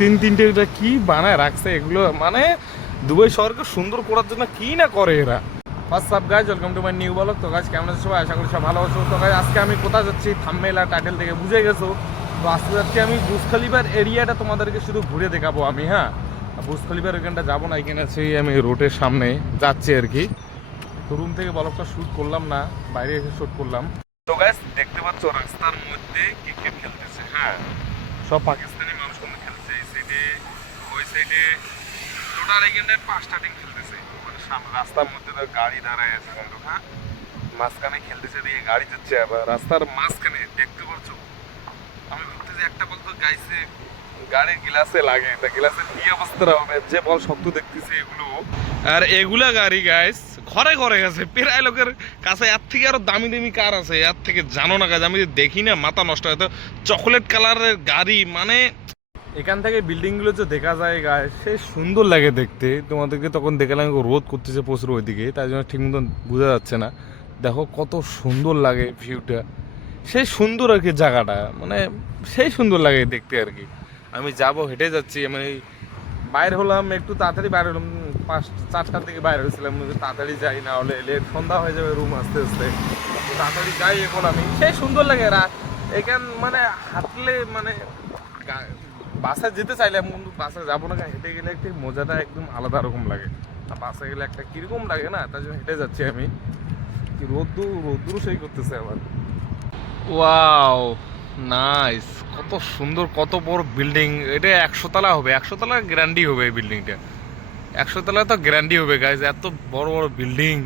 তিন তিনটে এটা কি বানায় রাখছে এগুলো? মানে দুবাই শহরকে সুন্দর করার জন্য কি না করে এরা? First sub guys welcome to my new blog তো গাছ কেমন আছে সবাই? আশা করি সব ভালো আছো। তো গাছ আজকে আমি কোথায় যাচ্ছি? থাম্মেল টাইটেল থেকে বুঝে গেছো। তো আজকে যাচ্ছি আমি বুজ খালিবার এরিয়াটা তোমাদেরকে শুধু ঘুরে দেখাবো আমি হ্যাঁ? বুজ ওইখানটা যাব না, এখানে আছি আমি রোডের সামনে। যাচ্ছি আর কি। তো রুম থেকে ব্লগটা শ্যুট করলাম না, বাইরে এসে শ্যুট করলাম। তো গাছ দেখতে পাচ্ছ রাস্তার মধ্যে ক্রিকেট খেলতেছে হ্যাঁ? সব পাকিস্তানি মানুষ কোনো খেলছে এই সাইডে ওই সাইডে টোটাল এখানটায় পাঁচটা টিম খেলতেছে। মানে সামনে রাস্তার মধ্যে তো গাড়ি দাঁড়ায় আছে কিন্তু হ্যাঁ? মাঝখানে খেলতেছে দিয়ে গাড়ি যাচ্ছে আবার। রাস্তার মাঝখানে, দেখতে পাচ্ছ? আমি ভাবতেছি একটা বল তো গাইছে, গাড়ির গ্লাসে লাগে তা গ্লাসের কি অবস্থা হবে? যে বল শক্ত দেখতেছে এগুলো। আর এগুলা গাড়ি গাইস ঘরে ঘরে গেছে প্রায় লোকের কাছে এর থেকে আরও দামি দামি কার আছে। এর থেকে জানো না গাছ আমি দেখি না, মাথা নষ্ট হয়। তো চকলেট কালারের গাড়ি মানে এখান থেকে বিল্ডিংগুলো যে দেখা যায় গায়ে সে সুন্দর লাগে দেখতে। তোমাদেরকে তখন দেখালাম রোদ করতেছে প্রচুর ওইদিকে, তাই জন্য ঠিক মতন বোঝা যাচ্ছে না। দেখো কত সুন্দর লাগে ভিউটা। সেই সুন্দর আর কি জায়গাটা মানে সেই সুন্দর লাগে দেখতে আর কি। আমি যাব, হেঁটে যাচ্ছি মানে বাইর হলাম, একটু তাড়াতাড়ি বাইরে হলাম পাঁচ, চারটার দিকে বাইরে হয়েছিলাম তাড়াতাড়ি যাই, না হলে লেট সন্ধ্যা হয়ে যাবে রুম আসতে আসতে। তাড়াতাড়ি যাই এখন আমি। সেই সুন্দর লাগে রা এখান মানে হাঁটলে মানে বাসে যেতে চাইলাম কিন্তু বাসে যাব না হেঁটে গেলে একটু মজাটা একদম আলাদা রকম লাগে। আর বাসে গেলে একটা কীরকম লাগে না, তার জন্য হেঁটে যাচ্ছি আমি। কি রোদ্দু রোদ্দুরও সেই করতেছে আবার। ওয়াও, নাইস, কত সুন্দর, কত বড় বিল্ডিং। এটা একশো তলা হবে একশো তলা গ্র্যান্ডি হবে এই বিল্ডিংটা। একশো তলা তো গ্র্যান্ডি হবে গাইজ এত বড় বড় বিল্ডিং।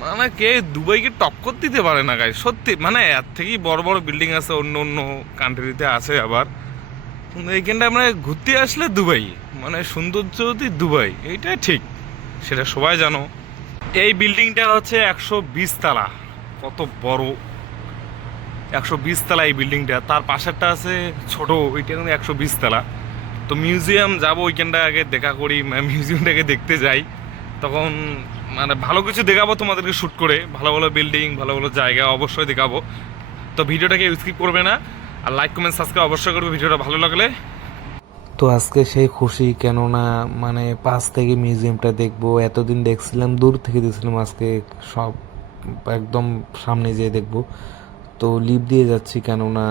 মানে কে দুবাইকে টক্কর দিতে পারে না গাইজ সত্যি। মানে এর থেকেই বড় বড় বিল্ডিং আছে, অন্য অন্য কান্ট্রিতে আছে আবার। এইখানটা আমরা ঘুরতে আসলে দুবাই মানে সৌন্দর্য যদি দুবাই, এইটা ঠিক, সেটা সবাই জানো। এই বিল্ডিংটা হচ্ছে একশো বিশ তালা, কত বড়। একশো বিশ তালা এই বিল্ডিংটা, তার পাশেরটা আছে ছোট, ওইটা কিন্তু একশো বিশ তালা। তো মিউজিয়াম যাব ওইখানটা আগে, দেখা করি মানে মিউজিয়ামটাকে দেখতে যাই। তখন মানে ভালো কিছু দেখাবো তোমাদেরকে শ্যুট করে, ভালো ভালো বিল্ডিং, ভালো ভালো জায়গা অবশ্যই দেখাবো। তো ভিডিওটাকে স্কিপ করবে না। আর লাইক কমেন্ট সাবস্ক্রাইব অবশ্যই করবে। ভিডিওটা ভালো লাগলে তো আজকে সেই খুশি কেননা মানে পাশ থেকে মিউজিয়ামটা দেখব, এতদিন দেখছিলাম, দূর থেকে দেখছিলাম আজকে সব একদম সামনে যেয়ে দেখব। তো লিফট দিয়ে যাচ্ছি কেননা,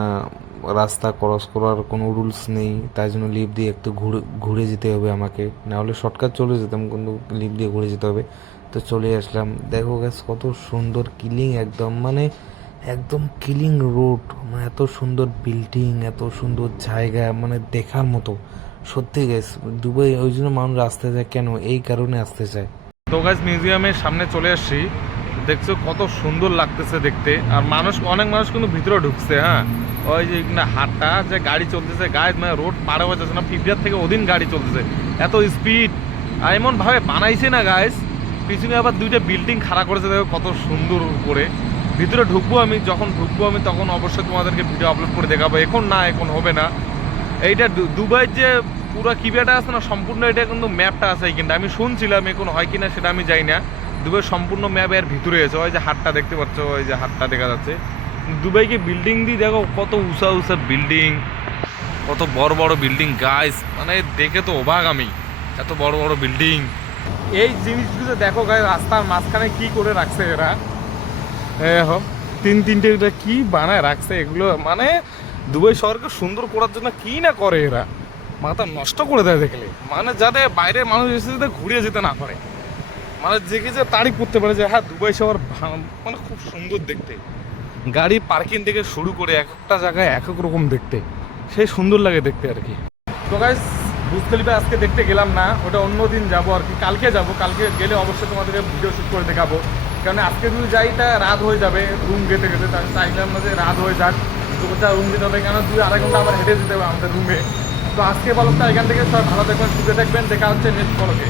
রাস্তা ক্রস করার কোনো রুলস নেই, তাই জন্য লিফট দিয়ে একটু ঘুরে ঘুরে যেতে হবে আমাকে। না হলে শর্টকাট চলে যেতাম, কিন্তু লিফট দিয়ে ঘুরে যেতে হবে। তো চলে আসলাম। দেখো গ্যাস কত সুন্দর কিলিং একদম মানে একদম কিলিং রোড মানে এত সুন্দর বিল্ডিং এত সুন্দর জায়গা মানে দেখার মতো। সত্যি গেস দুবাই ওই জন্য মানুষ আসতে যায় কেন? এই কারণে আসতে চায়। তো গাছ মিউজিয়ামের সামনে চলে আসছি। দেখছ কত সুন্দর লাগতেছে দেখতে। আর মানুষ, অনেক মানুষ কিন্তু ভিতরে ঢুকছে হ্যাঁ? ওই যে হাটটা যে গাড়ি চলতেছে গায়ে মানে রোড পার হয়ে যাচ্ছে না পিপিআর থেকে ওদিন গাড়ি চলতেছে। এত স্পিড আর এমন ভাবে বানাইছে না গাইস পিছনে আবার দুইটা বিল্ডিং খাড়া করেছে, দেখো কত সুন্দর করে। ভিতরে ঢুকবো আমি, যখন ঢুকবো আমি তখন অবশ্যই তোমাদেরকে ভিডিও আপলোড করে দেখাবো। এখন না, এখন হবে না। এইটা দুবাইয়ের যে পুরো কিবিয়াটা আছে না, সম্পূর্ণ এটা কিন্তু ম্যাপটা আছে কিন্তু। আমি শুনছিলাম এখন হয় কিনা সেটা আমি জানি না। দুবাইয়ের সম্পূর্ণ ম্যাপ এর ভিতরে আছে। ওই যে হাটটা দেখতে পাচ্ছ, ওই যে হাটটা দেখা যাচ্ছে। দুবাইকে বিল্ডিং দিয়ে দেখো, কত উঁচা উঁচা বিল্ডিং কত বড় বড় বিল্ডিং গাইস মানে দেখে তো অবাক আমি, এত বড় বড় বিল্ডিং এই জিনিসগুলো দেখো গাই রাস্তার মাঝখানে কি করে রাখছে এরা? দেখো তিন তিনটে এটা কি বানায় রাখছে এগুলো? মানে দুবাই শহরকে সুন্দর করার জন্য কি না করে এরা? মাথা নষ্ট করে দেয় দেখলে। মানে যাতে বাইরের মানুষ এসে যাতে ঘুরিয়ে যেতে না পারে। মানে দেখে যে তারিফ করতে পারে যে হ্যাঁ দুবাই শহর মানে খুব সুন্দর দেখতে। গাড়ি পার্কিং থেকে শুরু করে এক একটা জায়গায় এক এক রকম দেখতে। সেই সুন্দর লাগে দেখতে আর কি। তো গাইস বুজ আজকে দেখতে গেলাম না, ওটা অন্য দিন যাব আর কি। কালকে যাব, কালকে গেলে অবশ্যই তোমাদেরকে ভিডিও শ্যুট করে দেখাবো। কারণ আজকে যদি যাই তা রাত হয়ে যাবে রুম গেতে গেতে তাই চাইলাম না যে রাত হয়ে যাক, তো দুটা রুম যেতে হবে? কেন দুই আড়াই ঘণ্টা আবার হেঁটে যেতে হবে আমাদের রুমে তো আজকে বলকটা এখান থেকে সব ভালো দেখবেন সুখে থাকবেন। দেখা হচ্ছে নেক্সট বলকে